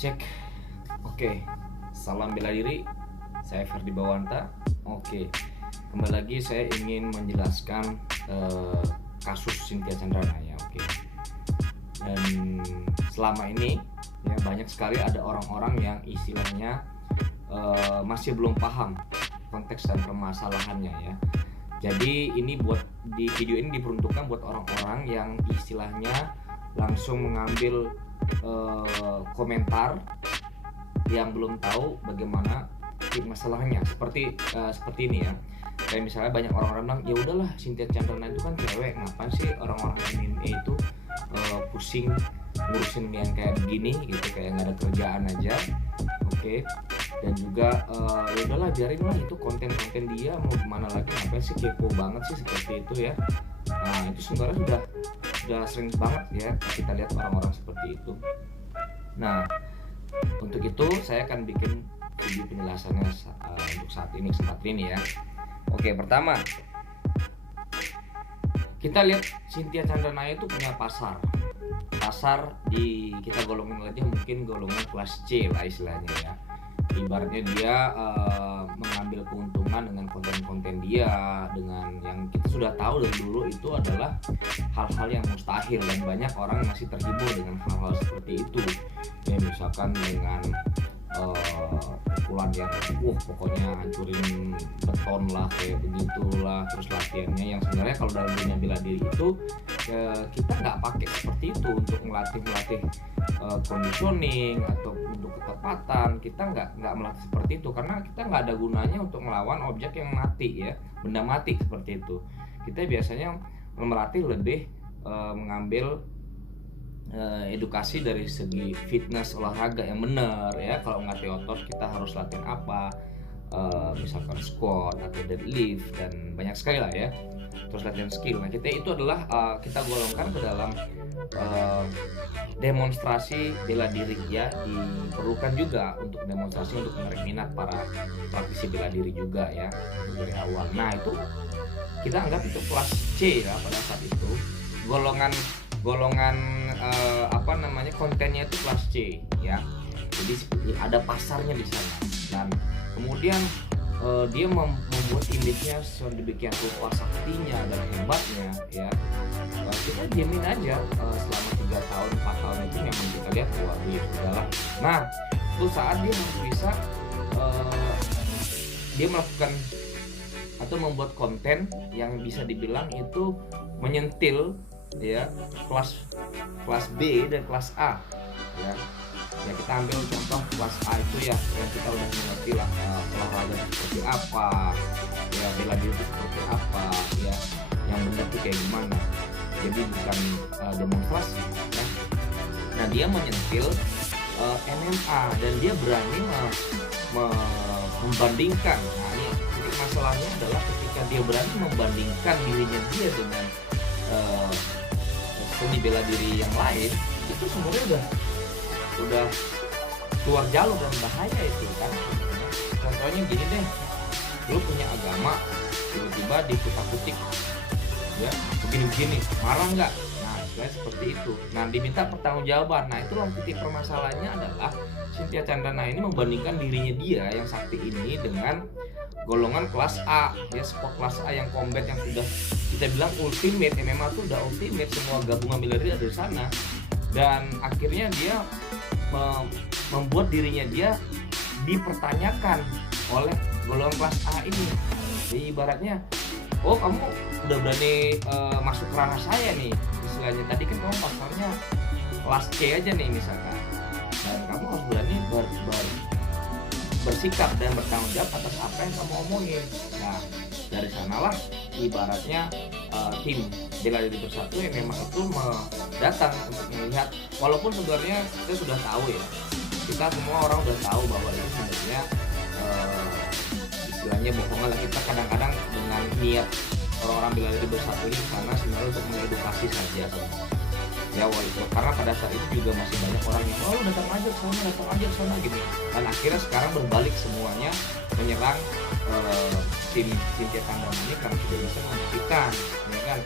Cek. Oke. Salam bela diri. Saya Ferdi Bawanta. Oke. Kembali lagi saya ingin menjelaskan kasus Cynthia Chandra ya. Oke. Dan selama ini ya banyak sekali ada orang-orang yang istilahnya masih belum paham konteks dan permasalahannya ya. Jadi di video ini diperuntukkan buat orang-orang yang istilahnya langsung mengambil komentar yang belum tahu bagaimana masalahnya. Seperti ini ya. Kayak misalnya banyak orang-orang bilang, ya udahlah Cynthia Chandra itu kan cewek, ngapain sih orang-orang MMA itu pusing ngurusin yang kayak begini gitu, kayak nggak ada kerjaan aja. Oke. Dan juga ya udahlah biarin lah, itu konten-konten dia, mau gimana lagi, ngapain sih, kepo banget sih, seperti itu ya. Nah itu sebenarnya sudah sering banget ya kita lihat orang-orang seperti itu. Nah untuk itu saya akan bikin video penjelasannya untuk saat ini, kesempatan ini ya. Oke, pertama kita lihat Cynthia Chandra itu punya pasar kita golongin aja mungkin golongan kelas C lah istilahnya ya. Ibaratnya dia mengambil keuntungan dengan konten-konten dia, dengan yang kita sudah tahu dari dulu itu adalah hal-hal yang mustahil, dan banyak orang masih terhibur dengan hal-hal seperti itu ya. Misalkan dengan pukulan yang pokoknya hancurin beton lah, kayak begitulah, terus latihannya yang sebenarnya kalau dalam dunia bela diri itu kita nggak pakai seperti itu untuk melatih conditioning atau untuk ketepatan. Kita nggak melatih seperti itu karena kita nggak ada gunanya untuk melawan objek yang mati ya, benda mati seperti itu. Kita biasanya melatih lebih mengambil edukasi dari segi fitness olahraga yang benar ya. Kalau nggak otot kita harus latihan apa, misalkan squat atau deadlift dan banyak sekali lah ya. Terus latihan skill. Nah kita itu adalah kita golongkan ke dalam demonstrasi bela diri ya, diperlukan juga untuk demonstrasi untuk menarik minat para praktisi bela diri juga ya dari awal. Nah itu kita anggap itu kelas C ya pada saat itu, golongan kontennya itu kelas C ya. Jadi ada pasarnya di sana, dan kemudian dia membuat image-nya sedemikian rupa saktinya dan hebatnya ya. Kita diemin aja selama 3 tahun 4 tahun itu memang kita lihat wah dia udahlah. Nah itu saat dia bisa dia melakukan atau membuat konten yang bisa dibilang itu menyentil ya kelas B dan kelas A ya. Ya kita ambil contoh kelas A itu ya, yang kita udah mengerti lah olahraga seperti apa ya, bela diri seperti apa ya, yang benar tuh kayak gimana. Jadi bukan demonstrasi ya. Nah dia menyentil MMA dan dia berani membandingkan. Nah ini titik masalahnya adalah ketika dia berani membandingkan dirinya dia dengan seni bela diri yang lain, itu sebenarnya udah keluar jalur dan bahaya itu kan. Contohnya gini deh, lu punya agama tiba-tiba dikutak-kutik ya begini-begini, marah nggak? Nah istilahnya seperti itu. Nah diminta pertanggungjawaban. Nah itulah titik permasalahannya adalah Cynthia Chandra ini membandingkan dirinya dia yang sakti ini dengan golongan kelas A ya, sport kelas A yang combat, yang sudah kita bilang ultimate. MMA tuh udah ultimate, semua gabungan bela diri ada di sana. Dan akhirnya dia membuat dirinya dia dipertanyakan oleh golongan kelas A ini. Jadi ibaratnya, oh kamu udah berani masuk ke ranah saya nih istilahnya. Tadi kan kamu pasarnya kelas C aja nih misalkan, dan kamu harus berani bersikap dan bertanggung jawab atas apa yang kamu omongin. Nah dari sanalah ibaratnya tim bela diri bersatu yang memang itu datang untuk melihat, walaupun sebenarnya kita sudah tahu ya, kita semua orang udah tahu bahwa itu sebenarnya istilahnya bohongan lah. Kita kadang-kadang dengan niat orang-orang bela diri bersatu ini karena sebenarnya untuk mengedukasi saja ya, walaupun karena pada saat itu juga masih banyak orang yang lu datang aja ke sana gitu, dan akhirnya sekarang berbalik semuanya menyerang tim Cynthia Chandra ini karena tidak bisa membuktikan ya kan.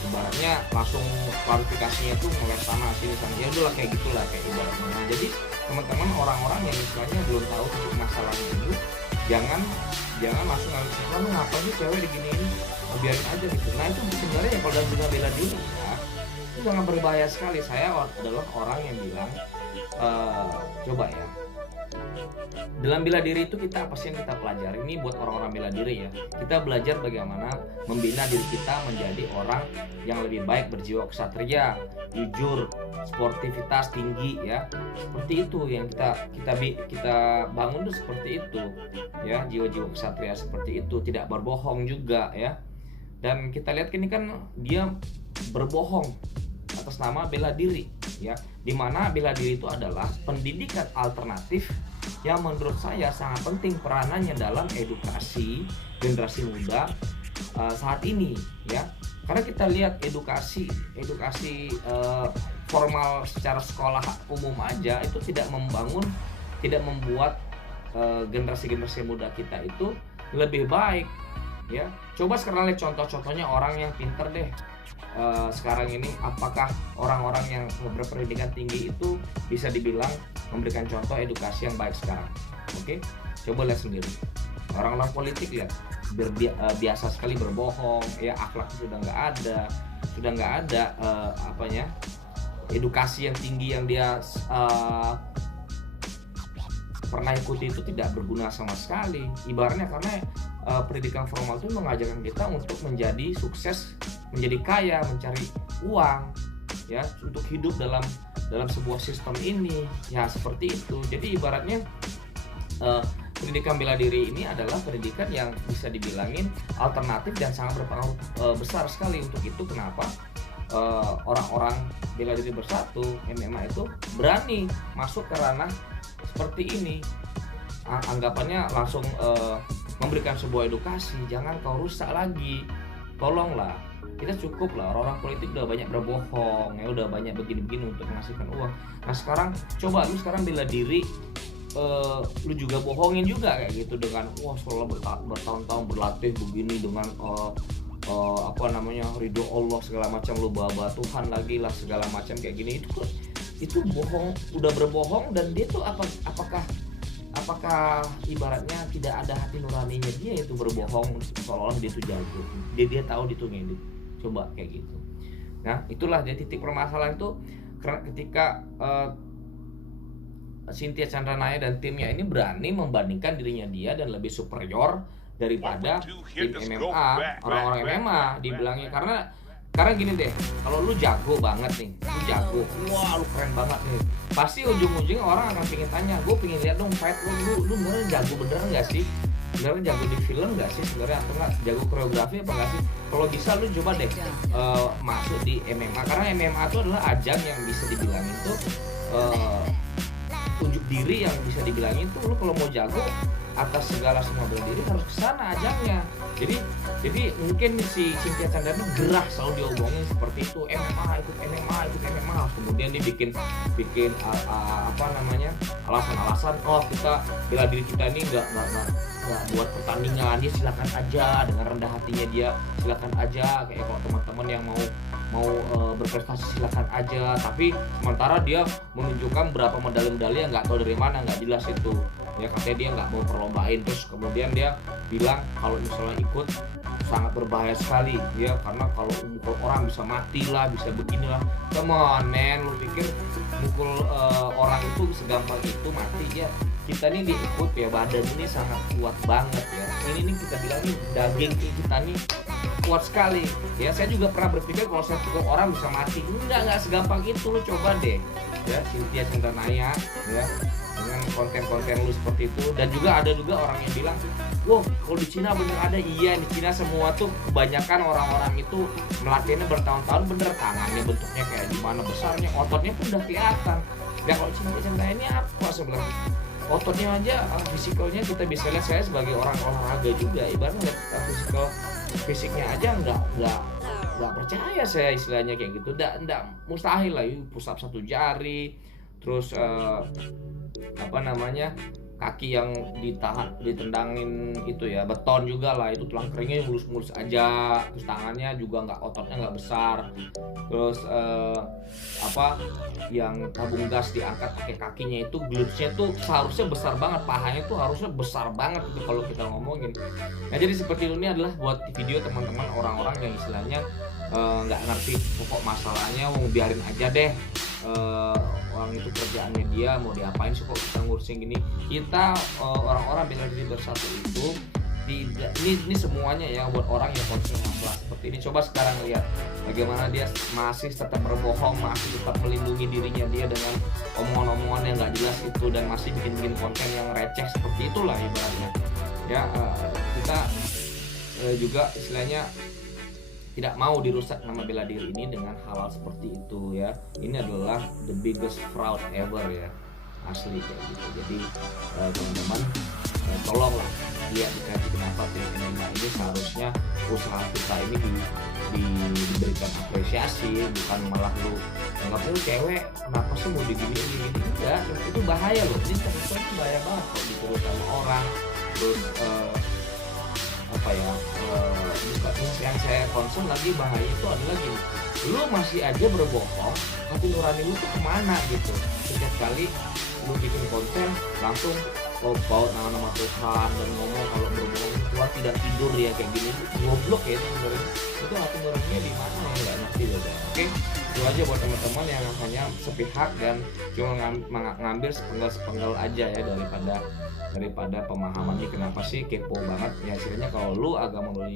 Ibaratnya langsung klarifikasinya tuh ngeles sana sini ya udahlah kayak gitulah kayak ibaratnya. Nah, jadi teman-teman orang-orang yang istilahnya belum tahu tentang masalahnya itu jangan langsung lu ngapain sih cewek diginiin, biarin aja gitu. Nah itu sebenarnya ya kalau dalam dunia bela diri ya itu sangat berbahaya sekali. Saya adalah orang yang bilang coba ya, dalam bela diri itu kita apa sih yang kita pelajari? Ini buat orang-orang bela diri ya. Kita belajar bagaimana membina diri kita menjadi orang yang lebih baik, berjiwa ksatria, jujur, sportivitas tinggi ya. Seperti itu yang kita bangun tuh seperti itu ya, jiwa-jiwa ksatria seperti itu, tidak berbohong juga ya. Dan kita lihat ini kan dia berbohong atas nama bela diri ya, dimana bela diri itu adalah pendidikan alternatif yang menurut saya sangat penting peranannya dalam edukasi generasi muda saat ini ya. Karena kita lihat edukasi formal secara sekolah umum aja itu tidak membuat generasi muda kita itu lebih baik ya. Coba sekarang lihat contoh-contohnya orang yang pinter deh. Sekarang ini apakah orang-orang yang berpendidikan tinggi itu bisa dibilang memberikan contoh edukasi yang baik sekarang? Oke, coba lihat sendiri. Orang-orang politik lihat biasa sekali berbohong ya, akhlak sudah nggak ada edukasi yang tinggi yang dia pernah ikuti itu tidak berguna sama sekali. Ibaratnya karena pendidikan formal itu mengajarkan kita untuk menjadi sukses, menjadi kaya, mencari uang ya, untuk hidup dalam sebuah sistem ini ya, seperti itu. Jadi ibaratnya pendidikan bela diri ini adalah pendidikan yang bisa dibilangin alternatif dan sangat berpengaruh besar sekali untuk itu. Kenapa orang-orang bela diri bersatu MMA itu berani masuk ke ranah seperti ini? Anggapannya langsung memberikan sebuah edukasi, jangan kau rusak lagi, tolonglah, kita cukup lah, orang-orang politik udah banyak berbohong ya, udah banyak begini-begini untuk menghasilkan uang. Nah sekarang coba lu sekarang bela diri, lu juga bohongin juga kayak gitu dengan setelah bertahun-tahun berlatih begini dengan ridho Allah segala macam, lu bawa Tuhan lagi lah segala macam kayak gini, itu bohong, udah berbohong. Dan dia tuh apakah ibaratnya tidak ada hati nuraninya dia itu berbohong seolah-olah dia tuh jago, dia tahu dia tuh ngedit, coba kayak gitu. Nah itulah jadi titik permasalahan itu ketika Cynthia Chandranaya dan timnya ini berani membandingkan dirinya dia dan lebih superior daripada tim MMA, orang-orang MMA dibilangnya. Karena gini deh, kalau lu jago banget nih, lu jago, wah lu keren banget nih, pasti ujung-ujungnya orang akan pengen tanya, gue pengen lihat dong fight lu beneran jago beneran nggak sih, beneran jago di film nggak sih sebenarnya, atau nggak jago koreografi apa nggak sih? Kalau bisa lu coba deh masuk di MMA, karena MMA itu adalah ajang yang bisa dibilangin tuh unjuk diri, yang bisa dibilangin tuh lu kalau mau jago atas segala semua bela diri harus kesana ajangnya. Jadi mungkin si Cynthia Chandranaya gerah selalu diomongin seperti itu, ikut MMA, kemudian dia bikin alasan-alasan, kita bela diri kita ini nggak buat pertandingan, dia silakan aja dengan rendah hatinya, dia silakan aja, kayak kalau teman-teman yang mau berprestasi silakan aja, tapi sementara dia menunjukkan berapa medali-medali yang nggak tahu dari mana, nggak jelas itu ya, katanya dia nggak mau perlombain. Terus kemudian dia bilang kalau misalnya ikut sangat berbahaya sekali ya, karena kalau mukul orang bisa mati lah, bisa beginilah. Come on man, lu pikir mukul orang itu segampang itu mati ya? Kita nih diikut ya, badan ini sangat kuat banget ya, ini kita bilang nih daging kita nih kuat sekali ya. Saya juga pernah berpikir kalau saya pukul orang bisa mati, enggak segampang itu. Lu coba deh ya Cynthia Chandranaya ya, dengan konten-konten lu seperti itu. Dan juga ada orang yang bilang, wow kalau di Cina bener ada. Iya, di Cina semua tuh kebanyakan orang-orang itu melatihnya bertahun-tahun, bener tangannya bentuknya kayak gimana besarnya, ototnya pun udah kelihatan. Dan kalau Cynthia Chandranaya ini apa sebenarnya, ototnya aja, fisikalnya kita bisa lihat. Saya sebagai orang olahraga juga, ibaratnya fisiknya aja nggak percaya saya istilahnya kayak gitu. Nggak mustahil lah, push up 1 jari, terus kaki yang ditendangin itu ya, beton juga lah, itu tulang keringnya mulus-mulus aja, terus tangannya juga ototnya nggak besar, terus yang tabung gas diangkat pakai kakinya itu glutesnya tuh seharusnya besar banget, pahanya tuh harusnya besar banget itu kalau kita ngomongin. Nah jadi seperti ini adalah buat video teman-teman orang-orang yang istilahnya nggak ngerti pokok masalahnya, mau biarin aja deh, orang itu kerjaannya dia, mau diapain sih kok kita ngurusin gini. Kita orang-orang bela diri bersatu itu tidak, ini semuanya ya buat orang yang concern masalah seperti ini. Coba sekarang lihat bagaimana dia masih tetap berbohong, masih tetap melindungi dirinya dia dengan omongan-omongan yang nggak jelas itu, dan masih bikin konten yang receh seperti itulah ibaratnya ya. Kita juga istilahnya tidak mau dirusak nama bela diri ini dengan hal-hal seperti itu ya. Ini adalah the biggest fraud ever ya, asli kayak gitu. Jadi teman-teman tolonglah lihat dikaji kenapa tim MMA ini seharusnya usaha kita ini diberikan apresiasi, bukan malah lu anggap lu cewek kenapa sih mau digini-gini. Enggak, itu bahaya loh. Ini terus itu bahaya banget kalau disuruh sama orang. Terus yang saya concern lagi bahaya itu adalah gini, lu masih aja berbohong, hati nurani lu tuh kemana gitu. Setiap kali lu bikin konten langsung lo bawa nama Tuhan dan ngomong kalau berbohong keluar tidak tidur ya kayak gini, itu goblok ya sebenarnya. Itu hati nuraninya di mana ya, nggak ngerti loh. Oke, itu aja buat teman-teman yang hanya sepihak dan cuma ngambil sepenggal aja ya, daripada pemahamannya. Kenapa sih kepo banget ya, istilahnya kalau lu agama lu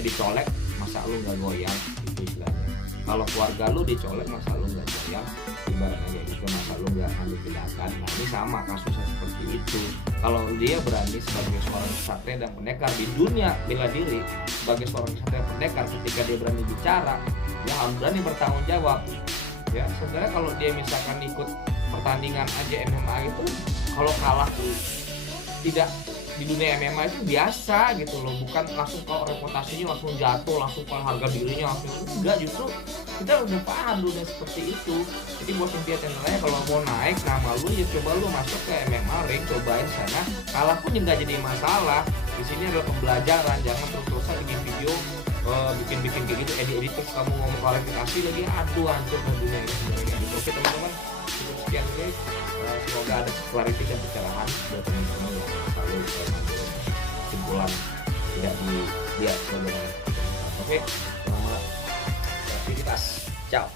dicolek, masa lu nggak goyang gitu istilahnya. Kalau keluarga lu dicolek, masa lu nggak goyang, ibaratnya kayak gitu, masa lu nggak ambil tindakan. Nah ini sama kasusnya seperti itu. Kalau dia berani sebagai seorang ksatria dan pendekar di dunia bela diri, sebagai seorang ksatria pendekar, ketika dia berani bicara, dia harus berani bertanggung jawab ya. Sebenarnya kalau dia misalkan ikut pertandingan aja MMA itu, kalau kalah tuh tidak, di dunia MMA itu biasa gitu loh, bukan langsung kalau reputasinya langsung jatuh, langsung kalau harga dirinya langsung, enggak, justru kita udah paham dunia seperti itu. Jadi buat Cynthia Chandra kalau mau naik nama lu ya coba lu masuk ke MMA ring, cobain sana, kalah pun nggak jadi masalah. Di sini adalah pembelajaran, jangan terus-terusan bikin video bikin kayak gitu, edit terus kamu ngomong kualifikasi lagi, aduh hancur dunia ini sebenarnya gitu. Oke teman-teman, cukup sekian guys. Semoga ada clarity dan pencerahan buat teman-teman yang selalu mengambil kesimpulan tidak dilihat sebagaimana. Oke, selamat beraktivitas. Ciao.